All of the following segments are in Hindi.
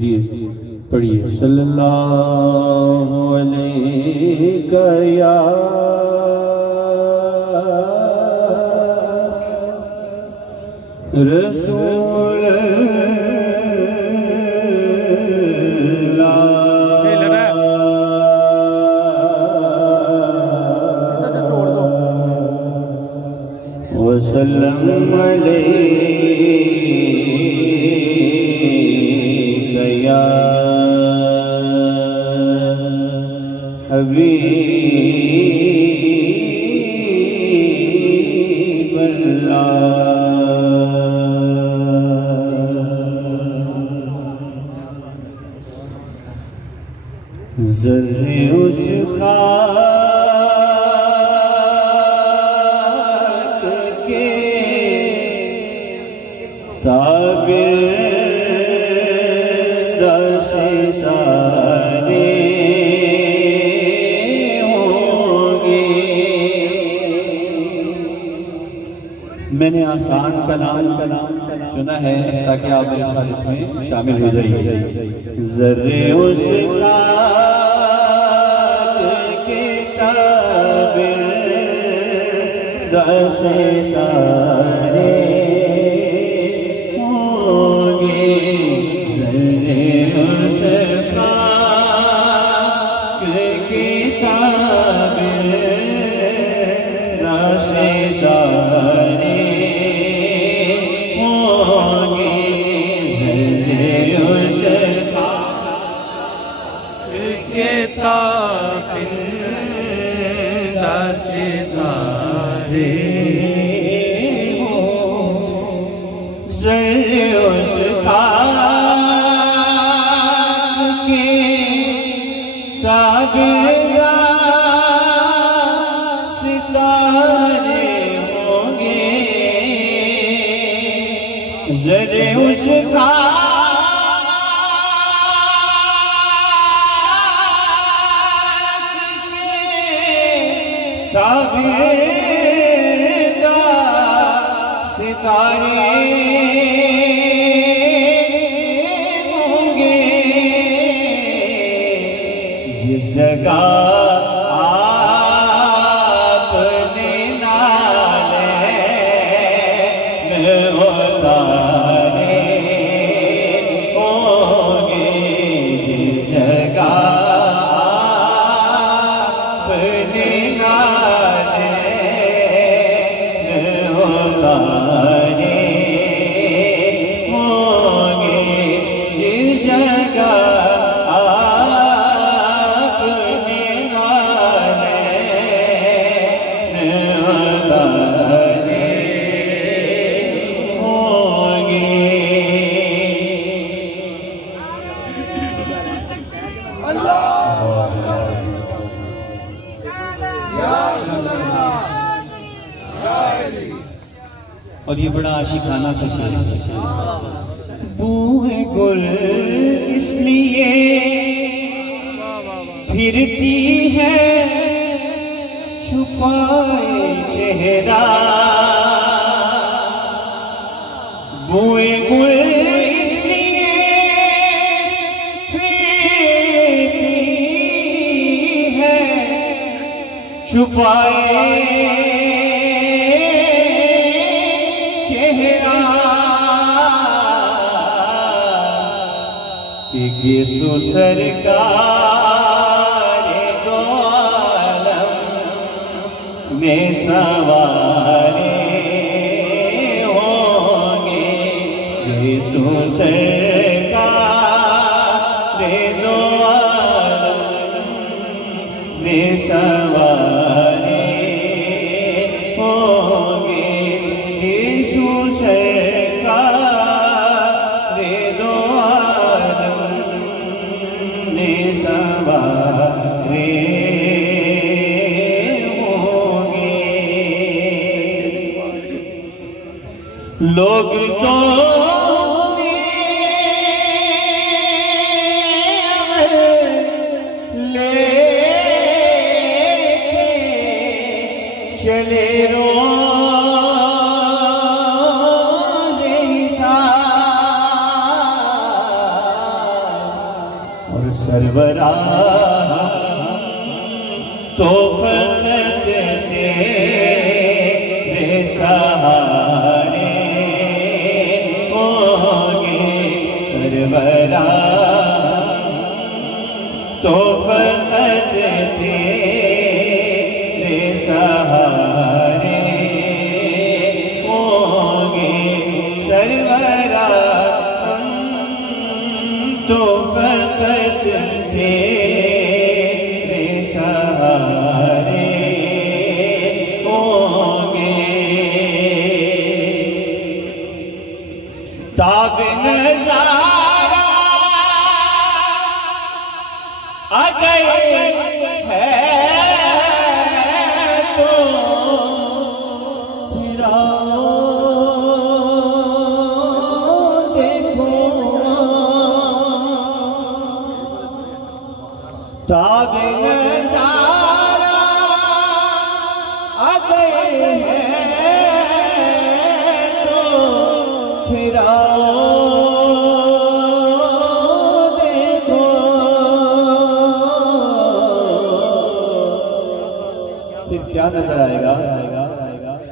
पढ़िए सल्लल्लाहु अलैका या रसूल वसल्लम अलैका या हबीब अल्लाह। ज़र्रे उस खाक के ताबिर से सारे होंगे। मैंने आसान कलाम चुना है ताकि आप मेरे साथ इसमें शामिल हो जाइए। ज़र्रे उस खाक के ताबिर से सारे ज़र्रे उस सितारे होंगे। जिस जगह आपने नाले उतारे होंगे। जिस जगह आपने और ये बड़ा आशिकाना सा शेर है। बूहे गुल इसलिए फिरती है छुपाए चेहरा। बूहे गुल इसलिए फिरती है छुपाए यीशु सरकार दो आलम में सवारे होंगे। यीशु सरकार दो आलम में सवारे होंगे। यीशु लोग तो लेके सरवरा तो फकत तेरे सहारे होंगे सरवरा तो फकत तेरे सहारे होंगे सरवरा तो फकत तेरे सहारे होंगे। ताब नज़ारा अगर है तो फिर आओ देखो। ताब नज़ारा अगर है तो फिर आओ देखो। फिर क्या नजर आएगा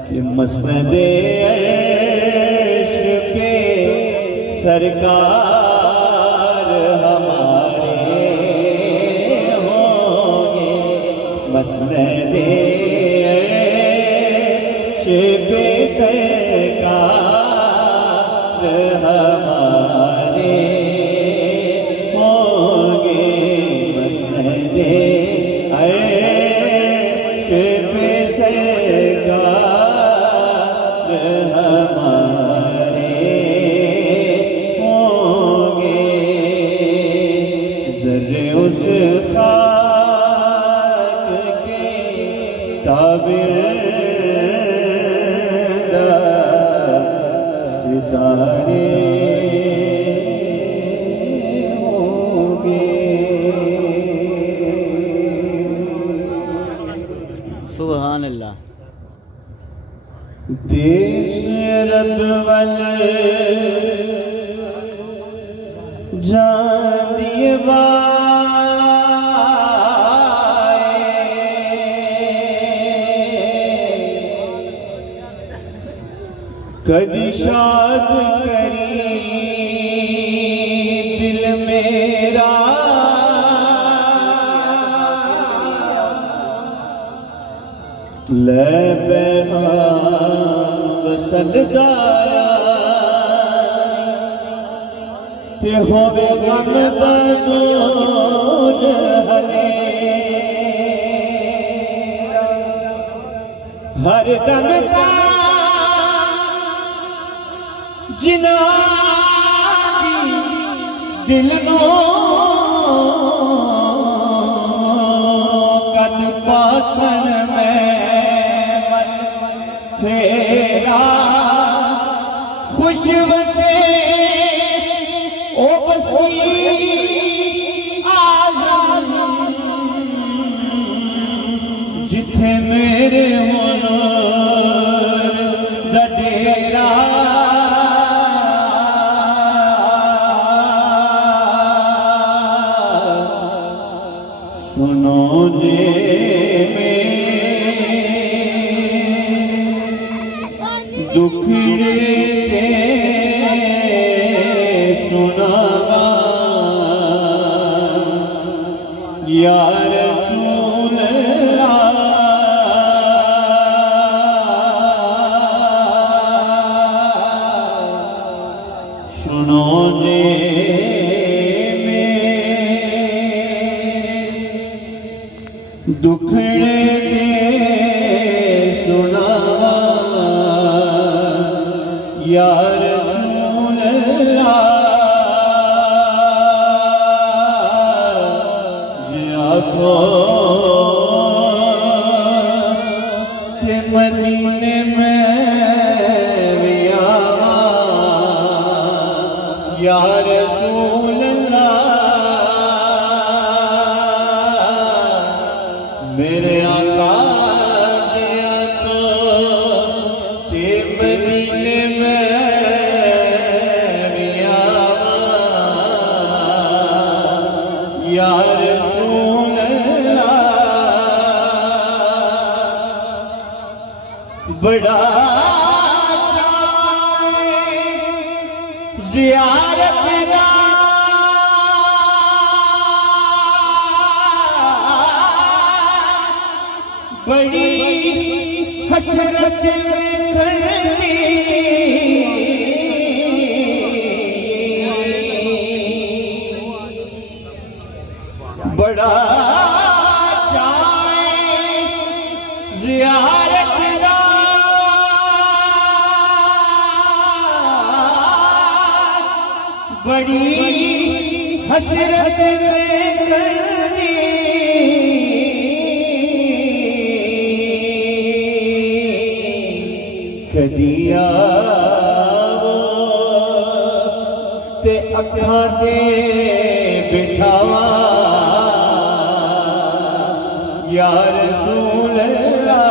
कि मस्नदे अर्श पे सरकार हमारे होंगे। मस्नदे अर्श पे सरकार हमारे होंगे। मस्नदे अर्श पे सरकार हमारे होंगे। ज़र्रे उस खाक के ताबिरदा सितारे होंगे। सुभान अल्लाह। देश अरब वाले जान दिए कदी शाद करी दिल मेरा ले पैगाम वसलदाया ते होवे गम दा दूर हने हर दम दा जिना दिल नो कद पासन में मन फेरा खुश वसे ओ बसी आज़म जिथे मेरे हुनर दा डेरा। सुनो जे दुखड़े सुनावा या रसूल अल्लाह। सुनो जे दुखड़े सुनावा या रसूल अल्लाह। जे आखो के मदीने में भी आवा या रसूल अल्लाह। मेरे या रसूल अल्लाह बड़ा ज़ियारत का बड़ी हसरत में खड़ी बड़ा चाहे ज़ियारत का बड़ी हसरत में खड़ी कदिया ते अखां ते बिठावा या रसूल अल्लाह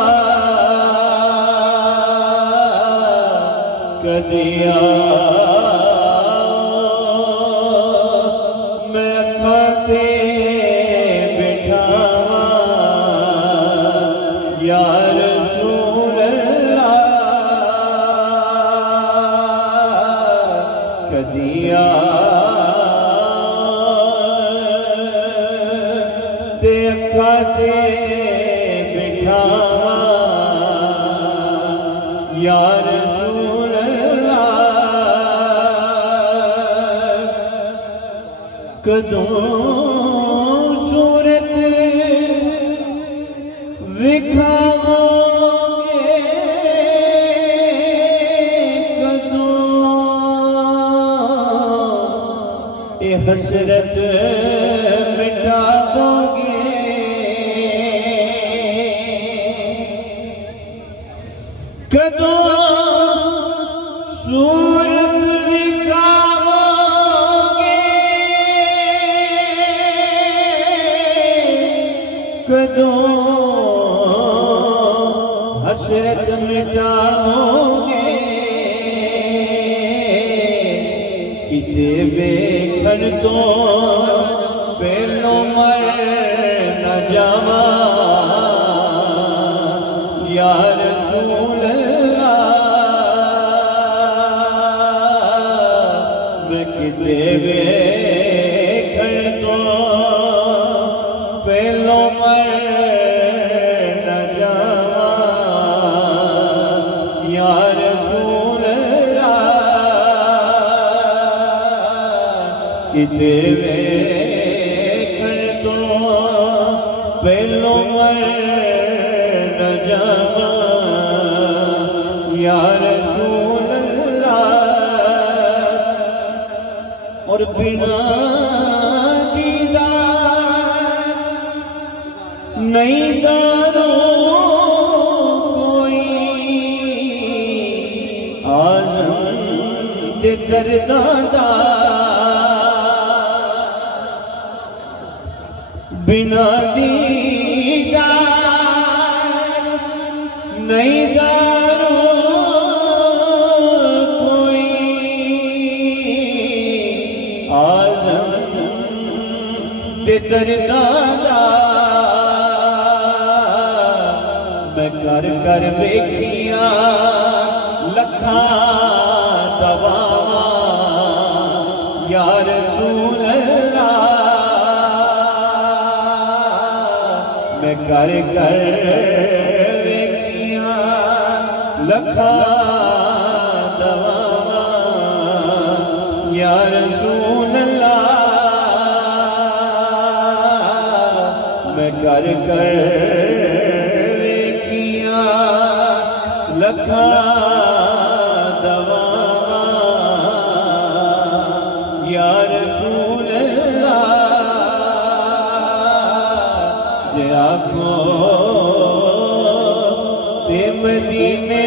कदिया मैं अखां ते बिठावा या रसूल अल्लाह कदिया ते अखा ते बिठावा या रसूल अल्लाह कदों सूरत विखाओगे ये हसरत मिटा दोगे कदों सूरत दिखाओगे कदों हसरत मिटाओगे किते वेखण तो पहलो मर न जावा या रसूल अल्लाह मैं किते वेखण तो पहलो मर न जावा या रसूल किते वेखण तो पहलो मर न जावा या रसूल अल्लाह और बिना दीदार नहीं दारो कोई आज़म दे दरदादा बिना दीदार नहीं दारो कोई आज़म दे दरदादा मैं कर कर वेखिया लखा दवावा या रसूल अल्लाह मैं कर कर वेखिया लखा दवावा या रसूल अल्लाह मैं कर कर वेखिया लखा दवावा या रसूल अल्लाह जे आखो ते मदीने